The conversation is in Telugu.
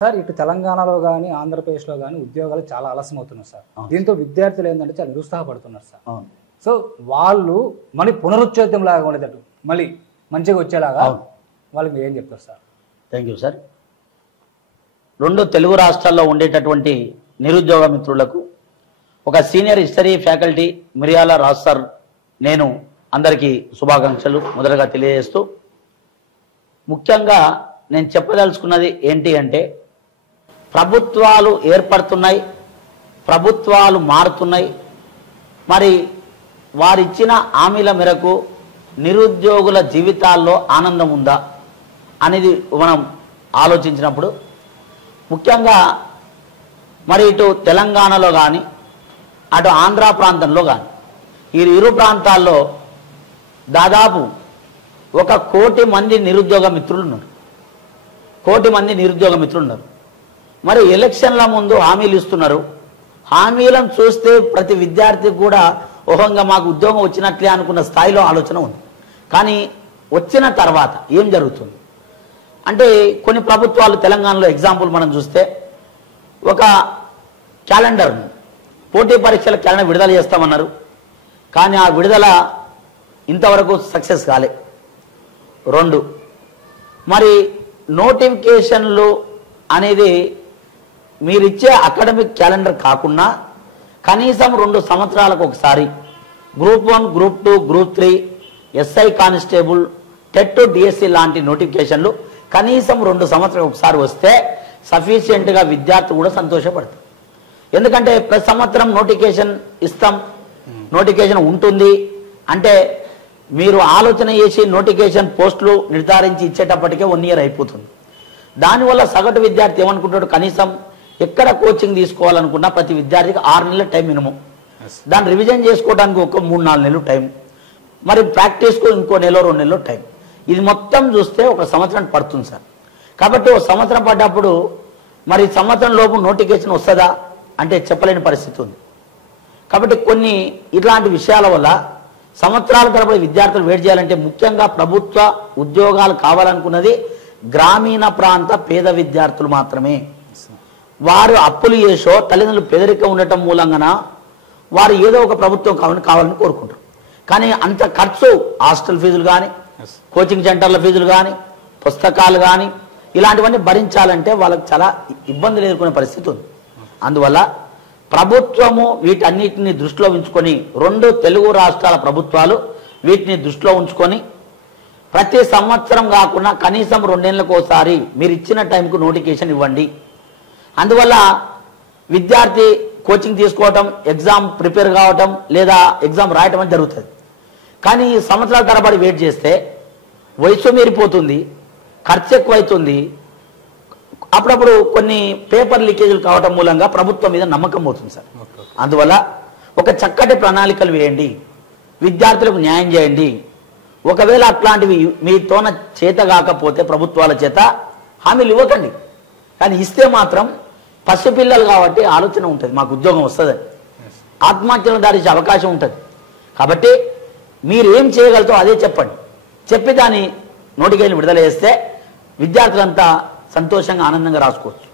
సార్ ఇటు తెలంగాణలో కానీ ఆంధ్రప్రదేశ్లో కానీ ఉద్యోగాలు చాలా ఆలస్యం అవుతున్నాయి సార్. దీంతో విద్యార్థులు ఏంటంటే చాలా నిరుత్సాహపడుతున్నారు సార్. సో వాళ్ళు మళ్ళీ పునరుచ్చేతం లాగా ఉండేటట్టు మళ్ళీ మంచిగా వచ్చేలాగా వాళ్ళకి మీరు ఏం చెప్తారు సార్? Thank you sir. రెండు తెలుగు రాష్ట్రాల్లో ఉండేటటువంటి నిరుద్యోగ మిత్రులకు ఒక సీనియర్ హిస్టరీ ఫ్యాకల్టీ మిర్యాల రాజ్ సార్ నేను అందరికీ శుభాకాంక్షలు మొదటగా తెలియజేస్తూ, ముఖ్యంగా నేను చెప్పదలుచుకున్నది ఏంటి అంటే, ప్రభుత్వాలు ఏర్పడుతున్నాయి, ప్రభుత్వాలు మారుతున్నాయి. మరి వారిచ్చిన హామీల మేరకు నిరుద్యోగుల జీవితాల్లో ఆనందం ఉందా అనేది మనం ఆలోచించినప్పుడు, ముఖ్యంగా మరి ఇటు తెలంగాణలో కానీ అటు ఆంధ్ర ప్రాంతంలో కానీ ఈ ఇరు ప్రాంతాల్లో దాదాపు 1 కోటి మంది నిరుద్యోగ మిత్రులు ఉన్నారు. 1 కోటి మంది నిరుద్యోగ మిత్రులు ఉన్నారు. మరి ఎలక్షన్ల ముందు హామీలు ఇస్తున్నారు. హామీలను చూస్తే ప్రతి విద్యార్థికి కూడా ఓహంగా మాకు ఉద్యోగం వచ్చినట్లే అనుకున్న స్థాయిలో ఆలోచన ఉంది. కానీ వచ్చిన తర్వాత ఏం జరుగుతుంది అంటే, కొన్ని ప్రభుత్వాలు తెలంగాణలో ఎగ్జాంపుల్ మనం చూస్తే ఒక క్యాలెండర్, పోటీ పరీక్షల క్యాలెండర్ విడుదల చేస్తామన్నారు. కానీ ఆ విడుదల ఇంతవరకు సక్సెస్ కాలే. 2, మరి నోటిఫికేషన్లు అనేది మీరిచ్చే అకాడమిక్ క్యాలెండర్ కాకుండా కనీసం 2 సంవత్సరాలకు ఒకసారి group 1, group 2, group 3, SI constable, TET, DSC లాంటి నోటిఫికేషన్లు కనీసం 2 సంవత్సరాలకు ఒకసారి వస్తే సఫిషియెంట్గా విద్యార్థి కూడా సంతోషపడతారు. ఎందుకంటే ప్రతి సంవత్సరం నోటిఫికేషన్ ఇస్తాం, నోటిఫికేషన్ ఉంటుంది అంటే మీరు ఆలోచన చేసి నోటిఫికేషన్ పోస్టులు నిర్ధారించి ఇచ్చేటప్పటికే 1 ఇయర్ అయిపోతుంది. దానివల్ల సగటు విద్యార్థి ఏమనుకుంటాడు, కనీసం ఎక్కడ కోచింగ్ తీసుకోవాలనుకున్నా ప్రతి విద్యార్థికి 6 నెలల టైం మినిమం, దాన్ని రివిజన్ చేసుకోవడానికి ఒక 3-4 నెలలు టైం, మరి ప్రాక్టీస్కు ఇంకో 1-2 నెలలు టైం. ఇది మొత్తం చూస్తే 1 సంవత్సరం పడుతుంది సార్. కాబట్టి 1 సంవత్సరం పడ్డప్పుడు మరి సంవత్సరం లోపు నోటిఫికేషన్ వస్తుందా అంటే చెప్పలేని పరిస్థితి ఉంది. కాబట్టి కొన్ని ఇట్లాంటి విషయాల వల్ల సంవత్సరాల తరబడి విద్యార్థులు వెయిట్ చేయాలంటే, ముఖ్యంగా ప్రభుత్వ ఉద్యోగాలు కావాలనుకున్నది గ్రామీణ ప్రాంత పేద విద్యార్థులు మాత్రమే. వారు అప్పులు చేసో తల్లిదండ్రులు పేదరికం ఉండటం మూలంగా వారు ఏదో ఒక ప్రభుత్వం కావాలని కోరుకుంటారు. కానీ అంత ఖర్చు, హాస్టల్ ఫీజులు కానీ, కోచింగ్ సెంటర్ల ఫీజులు కానీ, పుస్తకాలు కానీ ఇలాంటివన్నీ భరించాలంటే వాళ్ళకి చాలా ఇబ్బందులు ఎదుర్కొనే పరిస్థితి ఉంది. అందువల్ల ప్రభుత్వము వీటన్నిటిని దృష్టిలో ఉంచుకొని, 2 తెలుగు రాష్ట్రాల ప్రభుత్వాలు వీటిని దృష్టిలో ఉంచుకొని ప్రతి సంవత్సరం కాకుండా కనీసం 2 ఏళ్లకు ఒకసారి మీరు ఇచ్చిన టైంకు నోటిఫికేషన్ ఇవ్వండి. అందువల్ల విద్యార్థి కోచింగ్ తీసుకోవటం, ఎగ్జామ్ ప్రిపేర్ కావటం లేదా ఎగ్జామ్ రాయటం అని జరుగుతుంది. కానీ సంవత్సరాల తరబడి వెయిట్ చేస్తే వయసు మీరిపోతుంది, ఖర్చు ఎక్కువైతుంది, అప్పుడప్పుడు కొన్ని పేపర్ లీకేజీలు కావటం మూలంగా ప్రభుత్వం మీద నమ్మకం పోతుంది సార్. అందువల్ల ఒక చక్కటి ప్రణాళికలు వేయండి, విద్యార్థులకు న్యాయం చేయండి. ఒకవేళ అట్లాంటివి మీతోన చేత కాకపోతే ప్రభుత్వాల చేత హామీలు ఇవ్వకండి. కానీ ఇస్తే మాత్రం పసిపిల్లలు కాబట్టి ఆలోచన ఉంటుంది, మాకు ఉద్యోగం వస్తుందని, ఆత్మహత్యలను దాడించే అవకాశం ఉంటుంది. కాబట్టి మీరు ఏం చేయగలతో అదే చెప్పండి. చెప్పి దాన్ని నోటిఫికేషన్ విడుదల చేస్తే విద్యార్థులంతా సంతోషంగా ఆనందంగా రాసుకోవచ్చు.